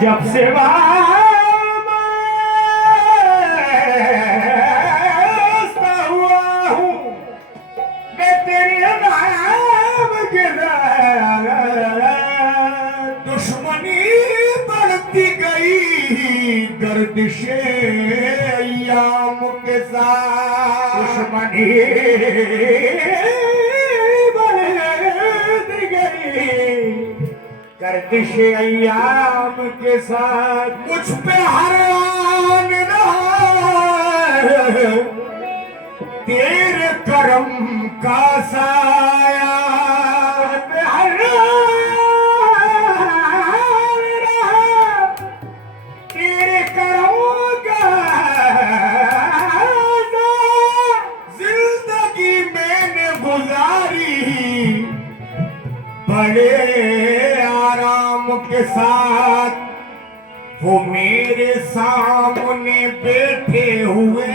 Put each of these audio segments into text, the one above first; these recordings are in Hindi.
जब से वास्ता हुआ हूँ मैं तेरे नाम के दुश्मनी बढ़ती गई गर्दिशे अय्याम के साथ दुश्मनी बढ़ती गई गर्दिश अय्याम के साथ मुझ पे हरान रहा तेरे करम का साया पे हरान रहा तेरे करम का साया जिंदगी मैंने गुजारी बड़े आराम के साथ वो मेरे सामने बैठे हुए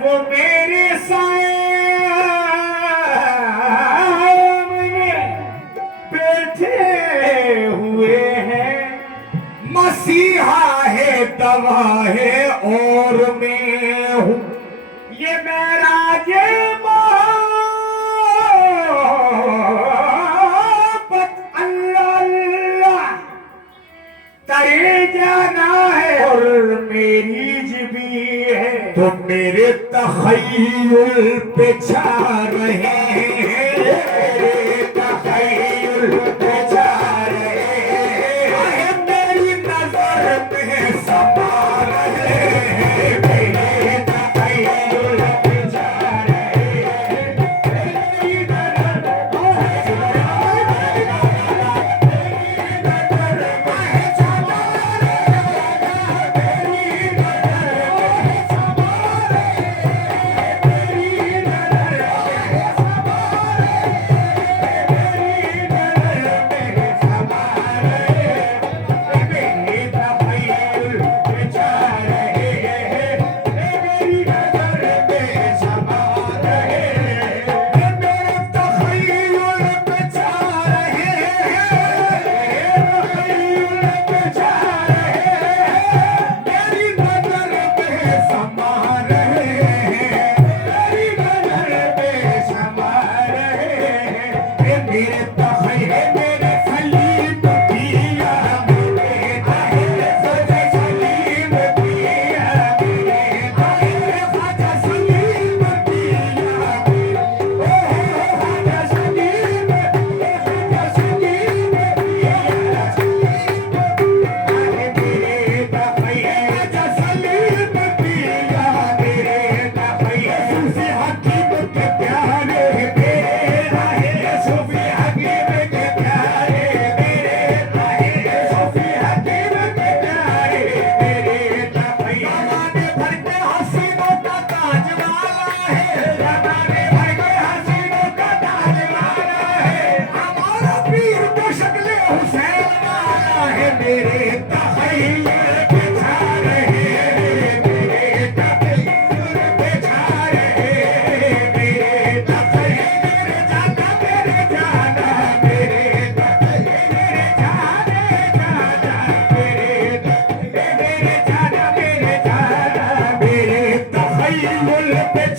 वो मेरे सामने बैठे हुए हैं मसीहा है दवा है और मैं हूँ ये मेरा ये जाना है और मेरी भी है तो मेरे तखय्युल पे छा रहे हैं मेरे तखय्युल पे छा रहे हैं मेरी नजर में समा रहे हैं मेरे तखय्युल पे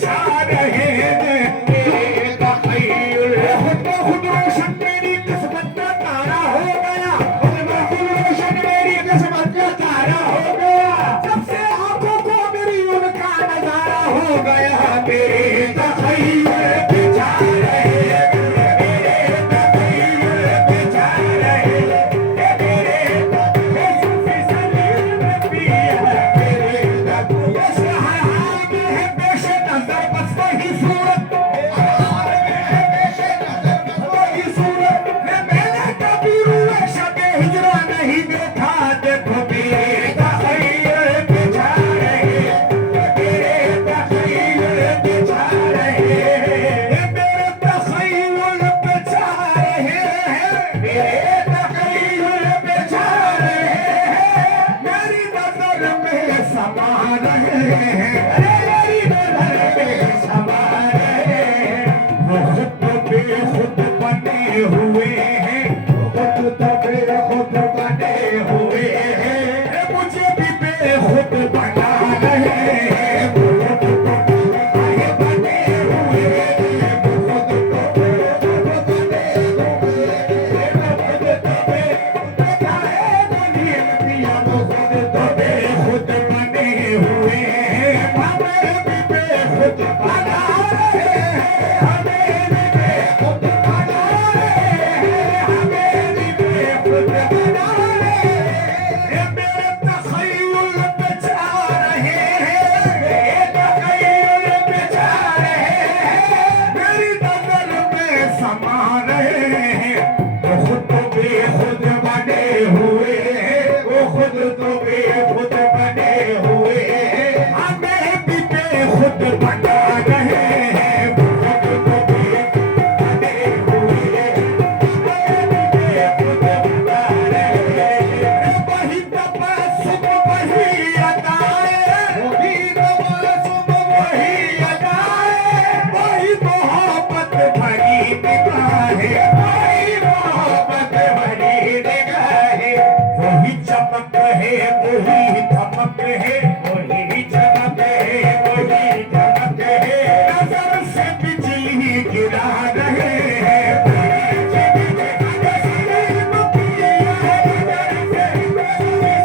छा रहे हैं मेरी नजर खुद रोशन मेरी किस्मत का तारा हो गया खुद रोशन मेरी बेखुद बने हुए हैं, मुझे भी बेखुद बना रहे हैं। खुद को आए बने हुए हैं, खुद को बेखुद बने हुए हैं। खुद तो बेखुद बनाए दलील दिया, खुद तो बेखुद बने हुए हैं। हमें भी बेखुद बना रहे हैं, हमें भी बेखुद बना रहे हैं, हमें भी बेखुद बना रहे हैं। मेरे तख़य्युल पे जा रहे हैं, मेरे तख़य्युल पे जा रहे हैं, मेरी नज़र में समा रहे हैं। वो खुद तो बेखुद बने हुए हैं, वो खुद तो बेखुद बने हुए हैं, हमें भी बेखुद बना रहे हैं। वो खुद तो बेखुद बने हुए हैं, हमें भी बेखुद बना रहे हैं। वही तबस्सुम वही अदाएं, वही तबस्सुम वही अदाएं, वही मोहब्बत भरी निगाहें, वही मोहब्बत भरी निगाहें। वही चमक है, वही धमक है, वही चमक है, वही धमक है। नजर से बिजली गिरा रहे हैं, वही चमक है, सलीम किया है, नजर से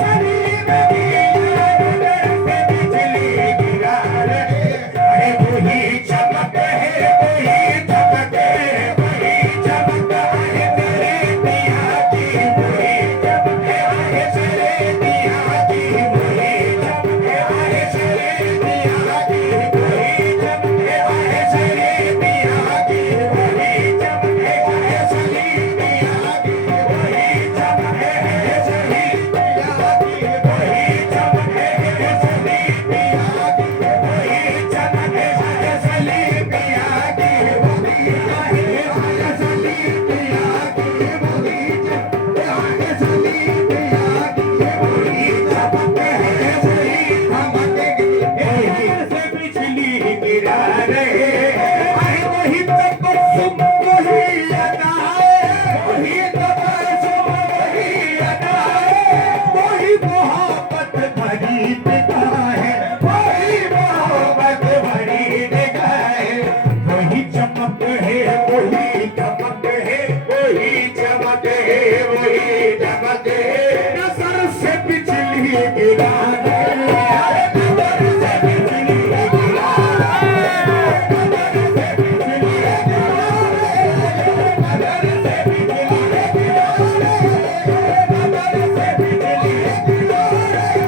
सलीम किया है, नजर से बिजली गिरा रहे हैं। वही चमक है, वही चमक है, वही चमक है तेरे पिया की, वही चमक है तेरे पिया की, वही चमक है तेरे पिया की, वही चमक है तेरे पिया की, वही चमक है तेरे पिया की, वही चमक है तेरे पिया की, वही चमक है तेरे पिया की, वही चमक है तेरे पिया की, वही है तेरे पिया की, वही चमक है तेरे पिया की, वही चमक है तेरी धमक की, से बिजली गिरा रहे हैं। वही तबस्सुम वही अदाएं, वही तबस्सुम वही अदाएं, वही मोहब्बत भरी निगाहें, वही मोहब्बत भरी निगाहें। वही चमक है, वही धमक है, वही चमक है, वही धमक है। नजर से बिजली गिरा रहे हैं, नजर से बिजली गिरा रहे हैं, नजर से बिजली गिरा रहे हैं, नजर से बिजली गिरा रहे हैं, नजर से बिजली गिरा रहे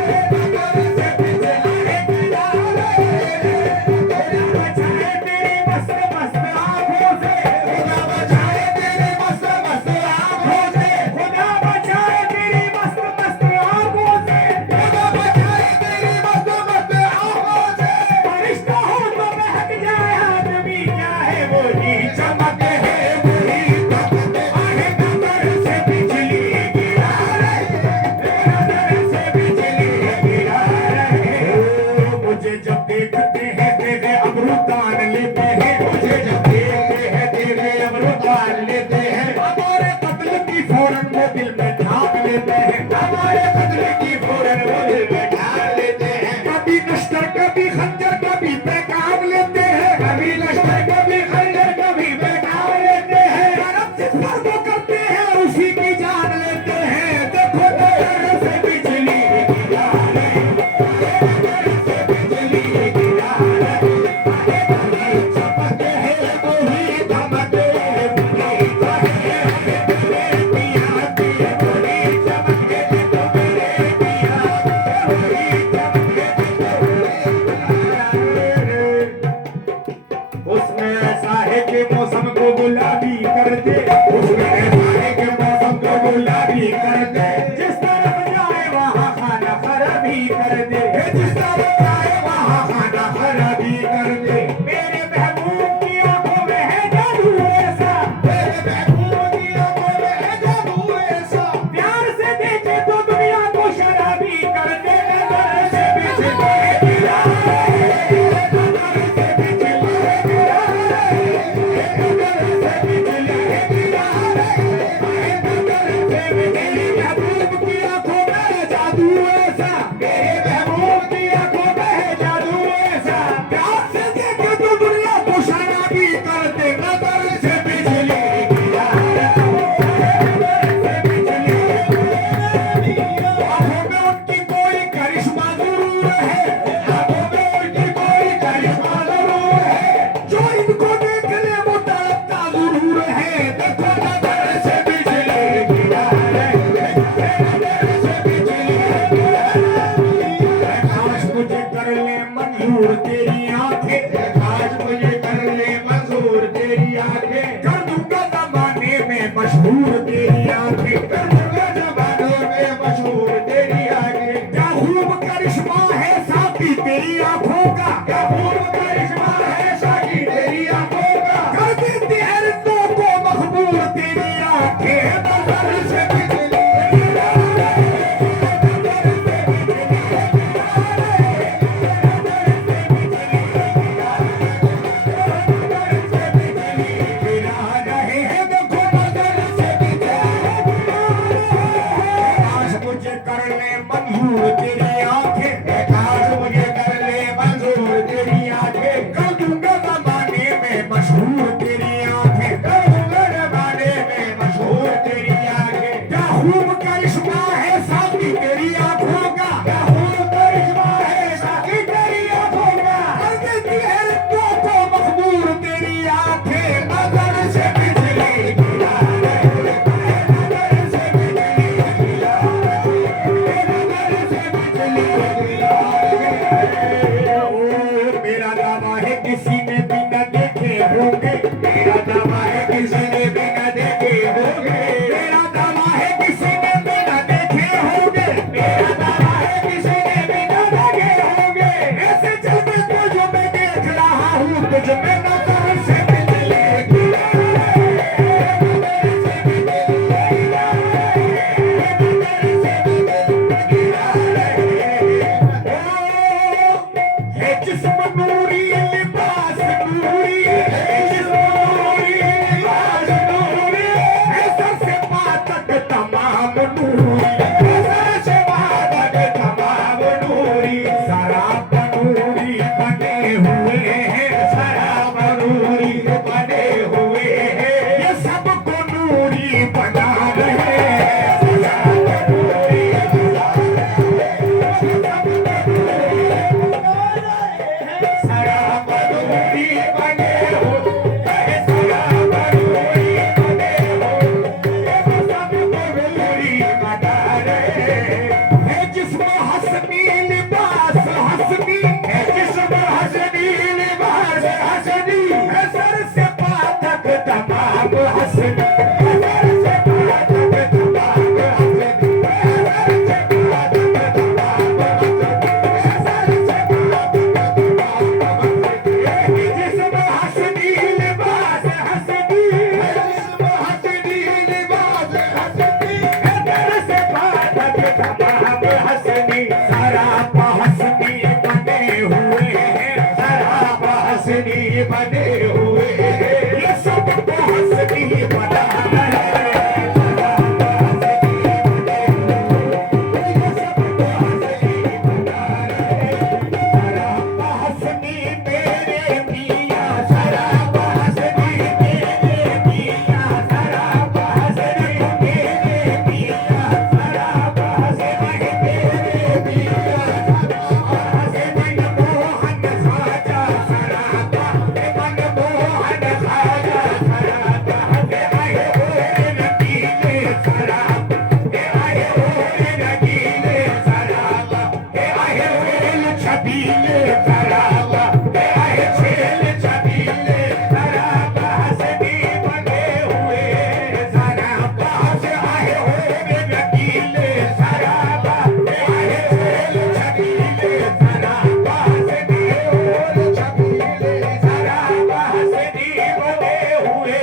हैं, नजर से बिजली गिरा रहे हैं। खुदा बचाए तेरी मस्त मस्त आँखों से, खुदा बचाए तेरी मस्त मस्त आँखों से, खुदा बचाए तेरी मस्त मस्त आँखों से, खुदा बचाए तेरी मस्त मस्त आँखों से। फरिश्ता हो तो महक जाए आदमी, क्या है वही चमक है, वही धमक है। नजर से बिजली गिरा रहे हैं, नजर से बिजली गिरा रहे हैं। मुझे जब देखते हैं तेरे अबरू तान लेते हैं, मुझे जब देखते हैं तेरे अबरू तान लेते हैं। हमारे कत्ल की फौरन वो दिल में ढाल लेते हैं, हमारे कत्ल की फौरन वो दिल में ढाल लेते हैं। कभी नश्तर कभी खंजर कभी पैगाम लेते हैं, कभी नश्तर कभी खंजर कभी पैगाम लेते हैं। करम जिस पर वो करते हैं उसी की जान लेते हैं। देखो नजर से बिजली गिरा रहे हैं, नजर से बिजली गिरा रहे हैं। वही चमक है, वही धमक है, वही चमक है तेरे पिया की, खूब करिश्मा है साकी तेरी आंखों का, क्या खूब करिश्मा है साकी तेरी आंखों का, कर देती है रत्तों को मखमूर तेरी आंखें, नजर से बिजली गिरा रहे, नजर से बिजली गिरा रहे, नजर से बिजली गिरा रहे। ओ मेरा दावा है किसी ने भी न देखे होंगे, मेरा दावा है किसी ने भी न देखे होंगे, मेरा दावा है किसी ने भी न देखे होंगे, मेरा दावा है किसी ने भी न देखे होंगे, ऐसे चलते तो जो मैं देख रहा हूँ तुझ में नजर से बिजली गिरा रहे, नजर से बिजली गिरा रहे, नजर से बिजली गिरा रहे। ओ है जिस्म नूरी लिबास नूरी, है जिस्म नूरी लिबास नूरी, है सर से पाँव तक तमाम नूरी, है सर से पाँव तक तमाम नूरी, शराब नूरी बने हुए हैं, शराब नूरी बने हुए हैं, ये सबको नूरी बना रहे हैं, शराब नूरी बना रहे हैं, सबको नूरी बना रहे हैं, शराब नूरी बने हुए हैं, शराब नूरी बने हुए हैं, सबको नूरी बना रहे हैं। है जिस्म हसनी लिबास हसनी, है जिस्म हसनी लिबास हसनी, है सर से पाँव तक तमाम हसनी, है सर से पाँव तक तमाम हसनी, है सर से पाँव तक तमाम हसनी, है सर से पाँव तक तमाम हसनी। है जिस्म हसनी लिबास हसनी, है जिस्म हसनी लिबास हसनी, है सर से पाँव तक तमाम हसनी, शराब हसनी बने हुए हैं, शराब हसनी बने हुए हैं, ये सबको हसनी बना रहे हैं, शराब हसनी बने हुए हैं, ये सबको हसनी बना रहे हैं, शराब हसनी मेरे मियाँ, शराब हसनी मेरे मियाँ, शराब हसनी मेरे मियाँ, शराब हसनी मेरे मियाँ, शराब हसनी मनमोहन खाजा, शराब मनमोहन खाजा, शराब हसनी आए हुए नगीले, शराब आए हुए नगीले, शराब आए हुए छबीले, शराब आए छेल छबीले, शराब हसनी बने हुए, शराब से आए हुए नगीले, शराब आए छेल छबीले, शराब हसनी और छबीले, शराब हसनी बने हुए।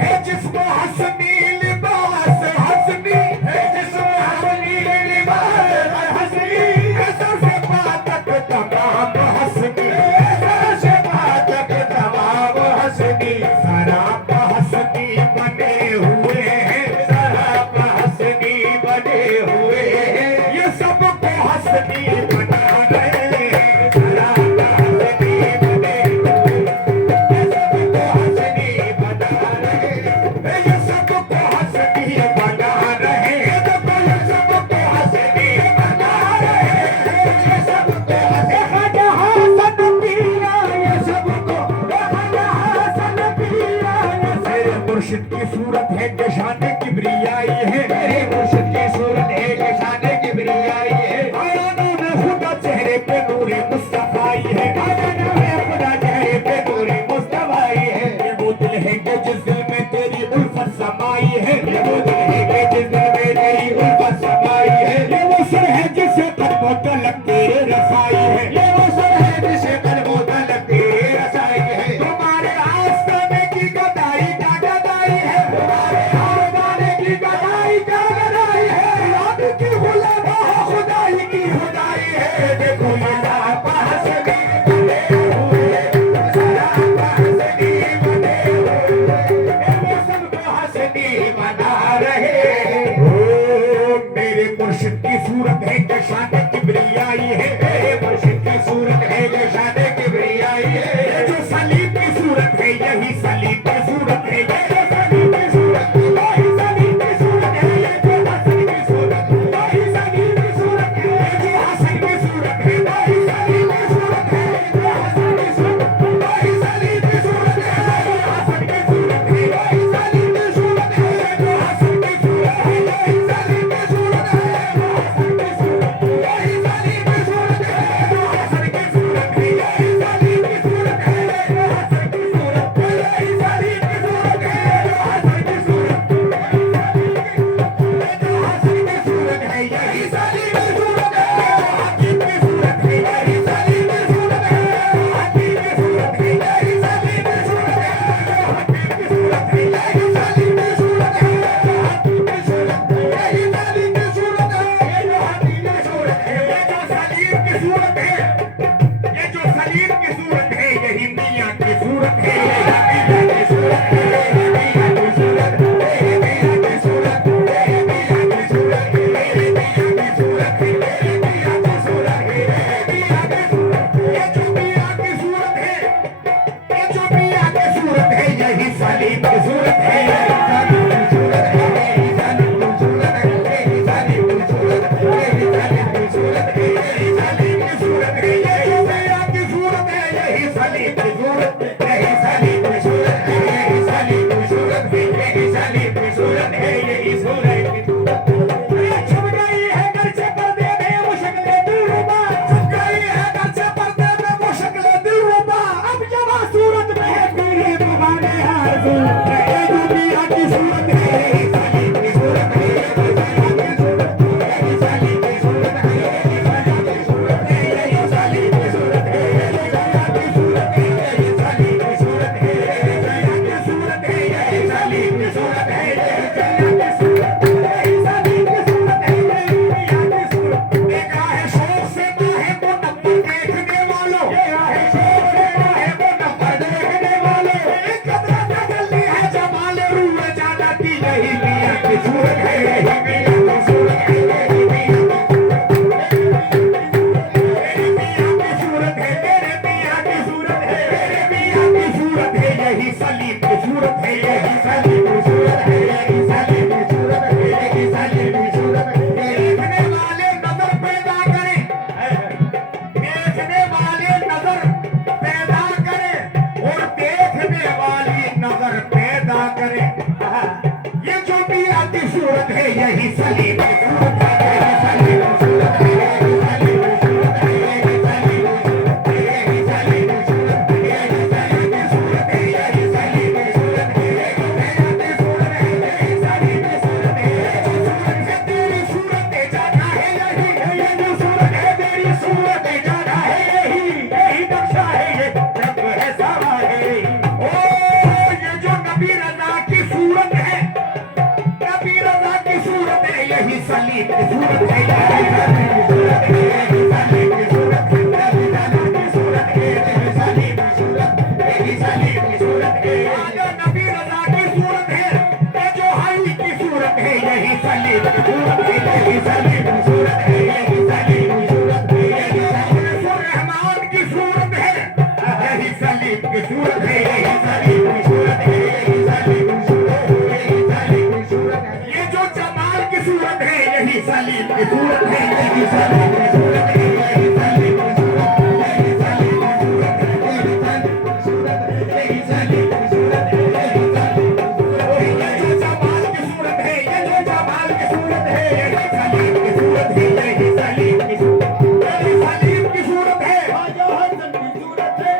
है जिस्म हसनी लिबास हसनी, है जिस्म हसनी लिबास हसनी, है सर से पाँव तक तमाम हसनी, है सर से पाँव तक तमाम हसनी, शराब हसनी बने हुए हैं, शराब हसनी बने हुए हैं, ये सबको हसनी बना रहे हैं, शराब हसनी बने हुए हैं, ये सबको हसनी बना रहे हैं, ये सबको हसनी बना रहे हैं, देखो ये सबको हसनी बना रहे हैं, ये सबको हसनी हसन पिया, ये सबको हसन पिया, ये मेरे मुर्शिद की सूरत है कि शान किबरियाई है, मेरे मुर्शिद की सूरत है कि शान किबरियाई है, आयानों में खुदा चेहरे पे नूरे मुस्तफाई है, आयानों में खुदा चेहरे पे नूरे मुस्तफाई है, ये वो दिल है कि जिस दिल में तेरी उल्फत समाई है, ये वो दिल है कि जिस दिल में तेरी उल्फत समाई है, ये वो सर है जिसे कदमों तलक तेरे रसाई है, ये वो सर है जिसे कदमों तलक तेरे रसाई है, तुम्हारे आस्ताने की गदाई क्या गदाई है, तुम्हारे आस्ताने की गदाई क्या गदाई है, याद की गुलाबा खुदाई की खुदाई है, देखो ये शराब हसनी बने हुए, शराब हसनी बने हुए, ये सबको हसनी बना रहे हैं। ओ मेरे मुर्शिद की सूरत है कि शान किबरियाई है, मेरे मुर्शिद की सूरत है कि शान किबरियाई है, ये जो सलीब की सूरत है यही सलीब की सूरत है, ये जो सलीब की सूरत है यही सलीब की सूरत है, ये जो यही सलीम की सूरत है, यही सलीम की सूरत है, यही सलीम की सूरत है, यही सलीम की सूरत है, यही सलीम की सूरत है, यही सलीम की सूरत है, यही सलीम की सूरत है, यही मेरी सूरत है, यही सलीम की सूरत है, जो सूरत है तेरी सूरत है जाना है यही, ये जो सूरत है तेरी सूरत है जाना है यही, यही नक्शा है ये रंग है सारा है यही। ओ ये जो नबी रज़ा की सूरत है, नबी रज़ा की सूरत है, यही सलीम की सूरत है, यही सलीम की सूरत है, यही सलीम की सूरत है, नबी रज़ा की सूरत है, यही सलीम की सूरत, यही सलीम की सूरत है। आजा नबी रज़ा की सूरत है, ये जो हई की सूरत है, यही सलीम की सूरत है, यही सलीम की सूरत है, यही सलीम की सूरत है, यही सलीम रहमान की सूरत है, यही सलीम की सूरत है, यही सलीम की सूरत है, यही सलीम की सूरत है, यही सलीम की सूरत है। ये जो जमाल की सूरत है, यही सलीम की सूरत है, यही सलीम की सूरत है, यही सलीम की सूरत है, यही सलीम की सूरत है, यही सलीम की सूरत है, यही सलीम की सूरत है, यही सलीम की सूरत है। ये जो जमाल की सूरत है, ये जो जमाल की सूरत है, यही सलीम की सूरत है, यही सलीम की सूरत है, यही सलीम की सूरत है, ख्वाजा हसन की सूरत है,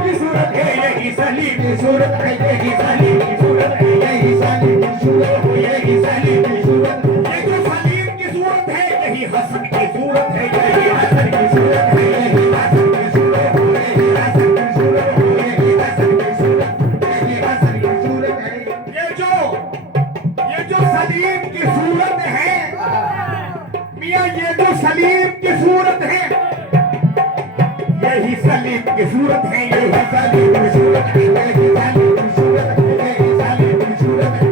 की सूरत है, यही सलीम की सूरत है, यही सलीम की सूरत है, यही सलीम की सूरत है, यही सलीम की सूरत है। ये जो सलीम की सूरत है, यही हसन की सूरत है, यही हसन की सूरत है, यही हसन की सूरत है, यही हसन की सूरत है, यही हसन की सूरत, यही हसन की सूरत है। ये जो सलीम की सूरत है मियां, ये जो सलीम की सूरत है, यही सलीम की सूरत है, यही सलीम की सूरत है, यही सलीम की सूरत है, यही सलीम की सूरत है।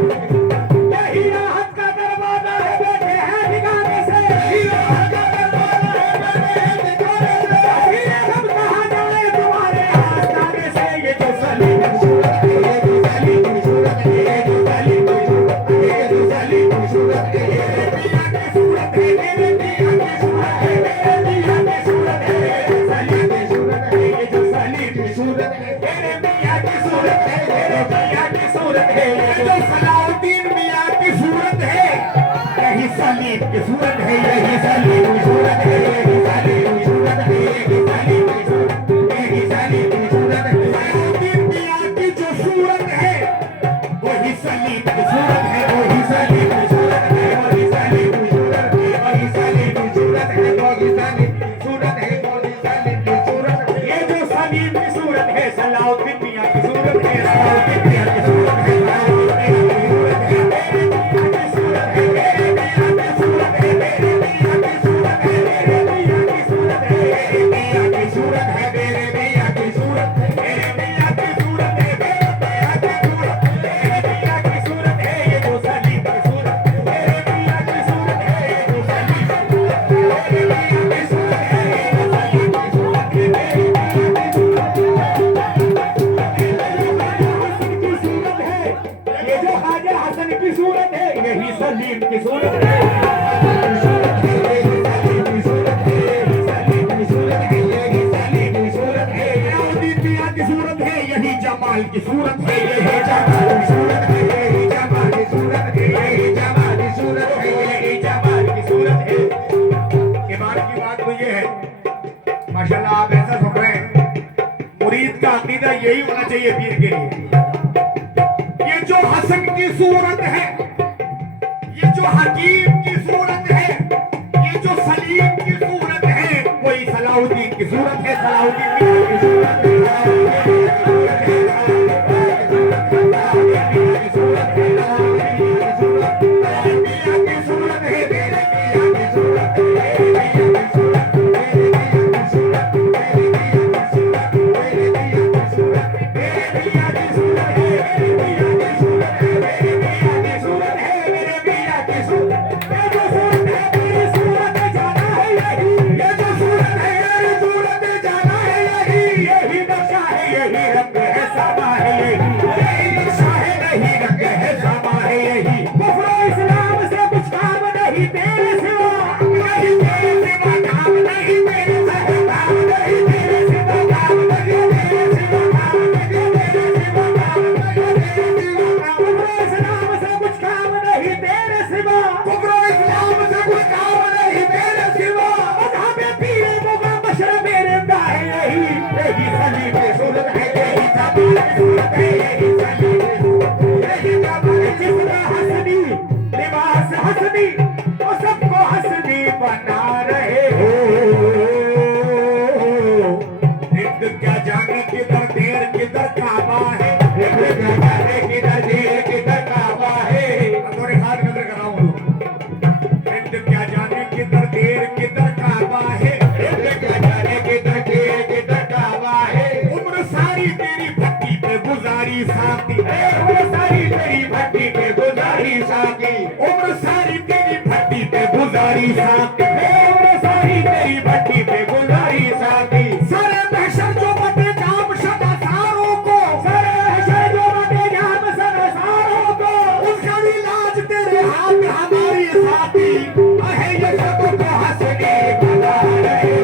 यही राहत का दरवाजा है, बैठे हैं ठिकाने से, यही राहत का दरवाजा है, बैठे हैं ठिकाने से, यही हम कहाँ जाए तुम्हारे आस्ताने से। ये जो सलीम की सूरत है, ये जो सलीम की सूरत है, ये जो सलीम की सूरत है, ये जो सलीम की सूरत है, ये मियां की सूरत है, मेरे मियां की सूरत है, मेरे मियां की सूरत है, सलीम की सूरत है, ये जो सलीम की सूरत है, मेरे मियां की सूरत है, मेरे मियां की सूरत है। ये जो सलाउद्दीन मियां की सूरत है, यही सलीम की सूरत है, यही सलीम की सूरत है, यही सलीम की सूरत है, यही सलीम की सूरत, यही सलीम की सूरत है। सलाउद्दीन मियां की जो सूरत है, वही सलीम की सूरत है, वही सलीम की सूरत है, वही सलीम की सूरत है, वही सलीम की सूरत है, वही सलीम की सूरत है, वही सलीम की सूरत है। ये जो सलीम की सूरत है, सलाउद्दीन मियां की सूरत है, सलाउद्दीन मियां की सूरत है, सलाउद्दीन मियां की सूरत है, मेरे मियां की सूरत है, मेरे मियां की सूरत है, मेरे मियां की सूरत है, मेरे मियां की सूरत है, मेरे मियां की सूरत है, मेरे मियां की सूरत है, मेरे मियां की सूरत है, मेरे मियां की सूरत है, मेरे मियां की सूरत है। ये जो सलीम की सूरत है, मेरे मियां की सूरत है, ये जो सलीम की सूरत है, मेरे मियां की सूरत है, ये जो सलीम की सूरत है, मेरे मियां की सूरत है। ये जो ख्वाजा हसन की सूरत है, यही सलीम की सूरत है, यही सलीम की सूरत है, यही सलीम की सूरत है, यही सलीम की सूरत है। सलाउद्दीन मियां की सूरत है, यही जमाल की सूरत है, यही जमाल की सूरत है, यही जमाल की सूरत है, यही जमाल की सूरत है, यही जमाल की सूरत है। ईमान की बात तो ये है, माशाल्लाह आप ऐसा सुन रहे हैं, मुरीद का अकीदा यही होना चाहिए पीर के लिए। ये जो हसन की सूरत है, ये जो हकीम की सूरत है, ये जो सलीम की सूरत है, वही सलाउद्दीन की सूरत है, सलाउद्दीन मियां की सूरत है, सलाउद्दीन की सूरत है, सलाउद्दीन की सूरत है, सलाउद्दीन मियां की सूरत है, मेरे मियां की सूरत है, मेरे मियां की सूरत है, मेरे मियां की सूरत है, मेरे मियां की सूरत है, मेरे मियां की सूरत है, मेरे मियां की सूरत है, मेरे मियां की सूरत है, मेरे मियां की सूरत है, मेरे मियां की सूरत है। ये जो सूरत है मेरी सूरत जाना है यही, ये जो सूरत है मेरी सूरत जाना है यही, यही नक्शा है, यही रंग है, सामा है यही, यही नक्शा है, यही रंग है, सामा है यही। कुफ्र इस्लाम से कुछ काम नहीं तेरे सिवा, नहीं तेरे सिवा काम नहीं, तेरे सिवा काम नहीं, तेरे सिवा काम नहीं, तेरे सिवा काम नहीं, तेरे सिवा काम नहीं, तेरे सिवा काम। कुफ्र इस्लाम से कुछ काम नहीं तेरे सिवा, कुफ्र इस्लाम से कुछ काम नहीं मेरे सिवा, मज़हब पीर मुग़ल मशरक़ मेरे दाएं, यही सलीम सूरत है, यही ज़बान सूरत है, यही सलीम सूरत है, यही ज़बान जिस्म हसनी लिबास हसनी और सबको हसनी बना रहे हो। हिंद क्या जाने किधर देर किधर काबा है, हिंद क्या जाने किधर देर किधर काबा है। तुम्हारे हाथ नजर कराऊं, हिंद क्या जाने किधर देर किधर काबा है, हिंद क्या जाने किधर देर किधर काबा है। उम्र सारी तेरी भट्टी पे गुजारी साथी, उम्र सारी तेरी भट्टी पे गुजारी साथी, उम्र सारी तेरी भट्टी पे गुजारी साथी, उम्र सारी तेरी भट्टी पे गुजारी साथी। सारे महशर जो बटे जाम शदा सारों को, सारे महशर जो बटे जाम शदा सारों को, उसका इलाज तेरे हाथ हमारी साथी है। ये सबको हंसने बना रहे,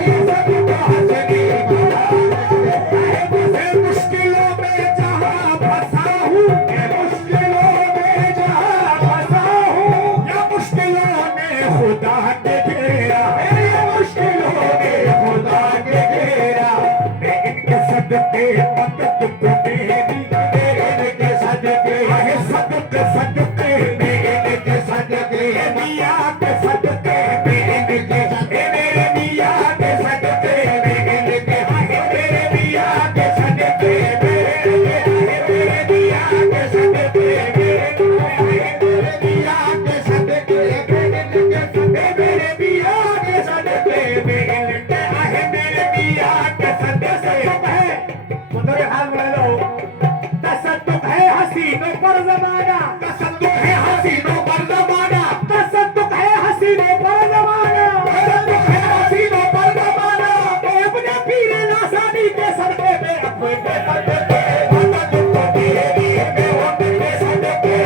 ये सबको हंसने बना रहे। मुझे मुश्किलों में जहाँ फंसा हूँ, मुश्किलों में जहाँ फंसा हूँ, या मुश्किलों ने खुदा के घेरा, ये मुश्किलों ने खुदा के घेरा। मैं इनके सदके मदद को मेरी, इनके सदके सदके सदके में इनके सदके, मियाँ के सदके में इनके, मेरे मियाँ के सदके में इनके, मेरे मियाँ के सदके में, मेरे मियाँ के सदके में, मेरे मियाँ के सदके में इनके, मेरे मियाँ के सदके में इनके, मेरे मियाँ के सदके है। मुझे हाल में लो, तसद्दुक़ है हसीनों पर ज़माना, तसद्दुक़ है हसीनों पर ज़माना, तसद्दुक़ है हसीनों पर ज़माना, तसद्दुक़ है हसीनों पर ज़माना। अपने पीर नासानी के सदके में, अपने सदके मदद को मेरी, मैं उनके सदके,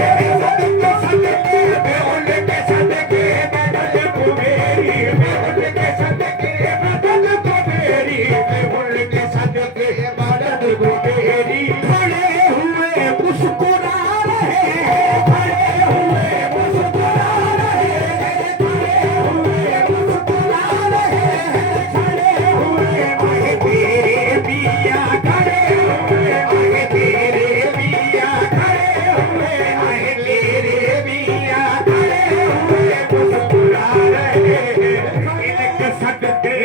सदके सदके मैं उनके सदके, मदद को मेरी, मैं उनके सदके, मदद को मेरी, मैं उनके सदके, मदद को मेरी। खड़े हुए मुस्कुरा रहे हैं, खड़े हुए मुस्कुरा रहे हैं, खड़े हुए मुस्कुरा रहे हैं, खड़े हुए आए तेरे मियाँ, खड़े हुए आए तेरे मियाँ, खड़े हुए आए तेरे मियाँ, खड़े हुए मुस्कुरा रहे हैं। इनके सदके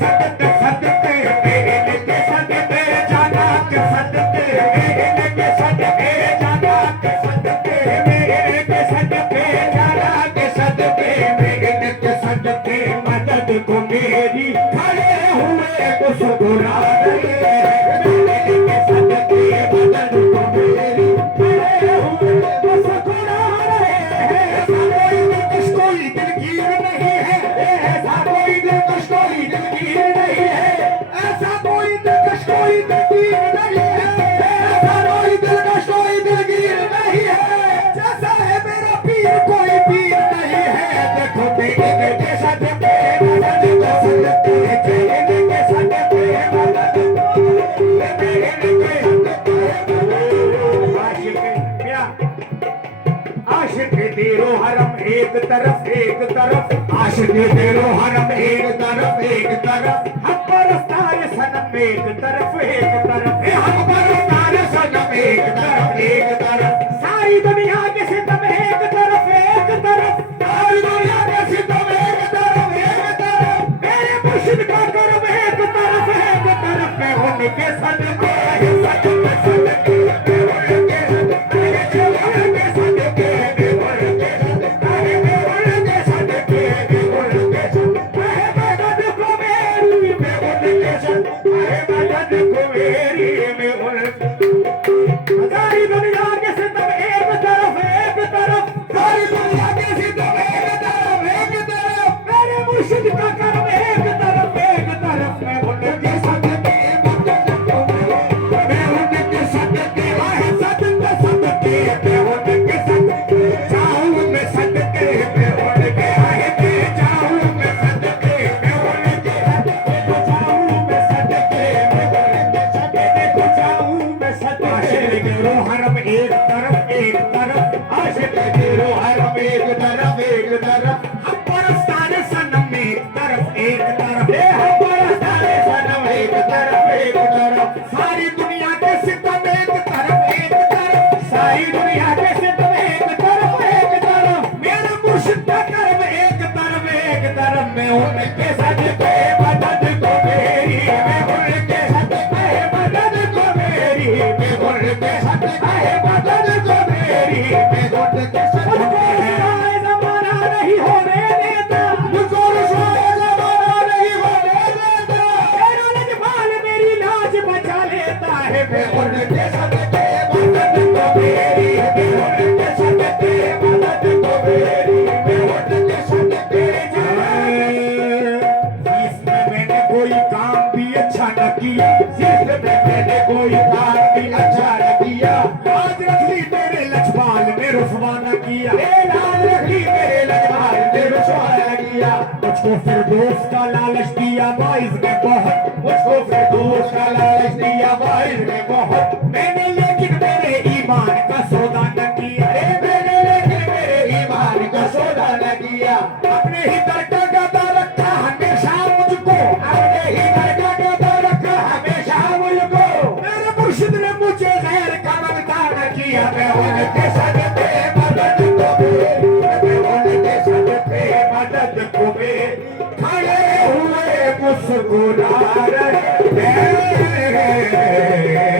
सदके सदके इनके सदके जाना के सदके, इनके सदके जाना के सदके, इनके सदके जाना के सदके, इनके सदके मदद को मेरी। खड़े हुए मुस्कुरा रहे हैं, इनके सदके मदद को मेरी, खड़े हुए मुस्कुरा रहे हैं। ऐसा कोई दिलगीर नहीं है, ऐसा कोई दिलकश कोई दिलगीर नहीं है, ऐसा कोई दिलकश कोई दिलगीर नहीं है, ऐसा कोई दिलकश कोई दिलगीर नहीं है। जैसा है मेरा पीर कोई पीर नहीं है। देखो मेरे के सदके मदद को सदके, इनके सदके मदद को, इनके सदके आशिक तेरो हरम एक तरफ एक तरफ, आशिक तेरो हरम एक तरफ एक तरफ, हम परस्तार सनम एक तरफ एक तरफ, हम परस्तार सनम एक तरफ एक तरफ। सारी दुनिया के सितम एक तरफ एक तरफ, सारी दुनिया के सितम एक तरफ एक तरफ, मेरे मुर्शिद का करम एक तरफ में उनके सदके सदके सदके उनके सदके उनके सदके उनके सदके उनके सदके मदद को मेरी, मैं उनके सदके मदद को मेरी, एक तरफ, हम परस्तारे सनम एक तरफ एक तरफ, हम परस्तारे सनम एक तरफ, सारी दुनिया के सितम एक तरफ एक तरफ, सारी दुनिया के सितम एक तरफ, मेरा मुर्शिद का कर्म एक तरफ, मैं उनके सद पे मदद को मेरी, मैं उनके सद पे मदद को मेरी, मैं उनके सद पे मदद को मेरी, मैं उनके सद पे ज़माना नहीं होने देता, मुझको रुसवाए ज़माना नहीं होने देता, मेरा लजपाल मेरी लाज बचा लेता है, मैं उनके सद पे मदद को मेरी, मैं उनके सद पे मदद को मेरी, मैं उनके सद पे इसमें मैंने कोई काम भी अच्छा न किया, जिसमें मैंने कोई काम भी अच्छा न किया, आज रख ली तेरे लजपाल ने रुसवा न किया, आज रख ली मेरे लजपाल ने रुसवा न किया, मुझको फिरदौस का लालच दिया वाइज ने बहुत, मुझको फिरदौस का लालच दिया वाइज ने बहुत, मैंने लेकिन मेरे ईमान का सौदा न किया, मैंने लेकिन मेरे ईमान का सौदा न किया, अपने ही दर का गदा रखा हमेशा मुझको, अपने ही दर का गदा रखा हमेशा मुझको, मेरे मुर्शिद ने मुझे गैर का मगता न किया, मैं उनके सद पे मदद को मेरी, मैं उनके सद पे मदद को मेरी, खड़े हुए मुस्कुरा रहे हैं।